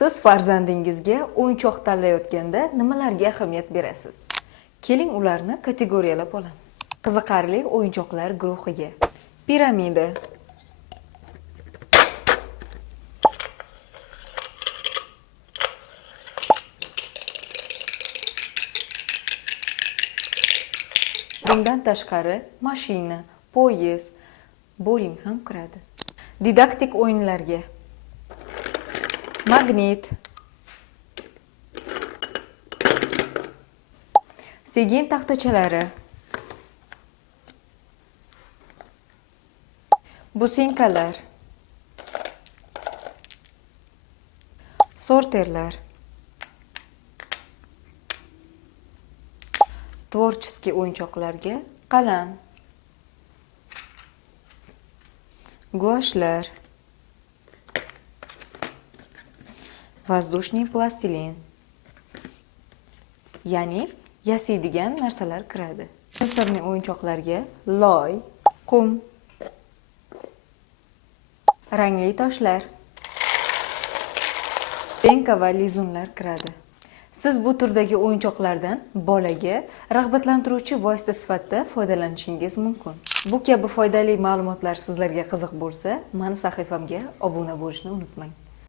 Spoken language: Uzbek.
Siz farzandingizga o'yinchoq tanlayotganda nimalarga ahamiyat berasiz? Keling, ularni kategoriyalab olamiz. Qiziqarli o'yinchoqlar guruhiga. Piramida. Bundan tashqari mashina, poyezd, bowling ham kiradi. Didaktik o'yinlarga. Magnit. Sekin taxtachalari. Businkalar. Sorterlar. Tvorческий o'yinchoqlarga qalam. Guashlar. Воздушный plastilin. Ya'ni yasaydigan narsalar kiradi. Misrning o'yinchoqlarga loy, qum, rangli toshlar, penka va lizunlar kiradi. Siz bu turdagi o'yinchoqlardan bolaga rag'batlantiruvchi vosita sifatida foydalanishingiz mumkin. Bu kabi foydali ma'lumotlar sizlarga qiziq bo'lsa, mani sahifamga obuna bo'lishni unutmang.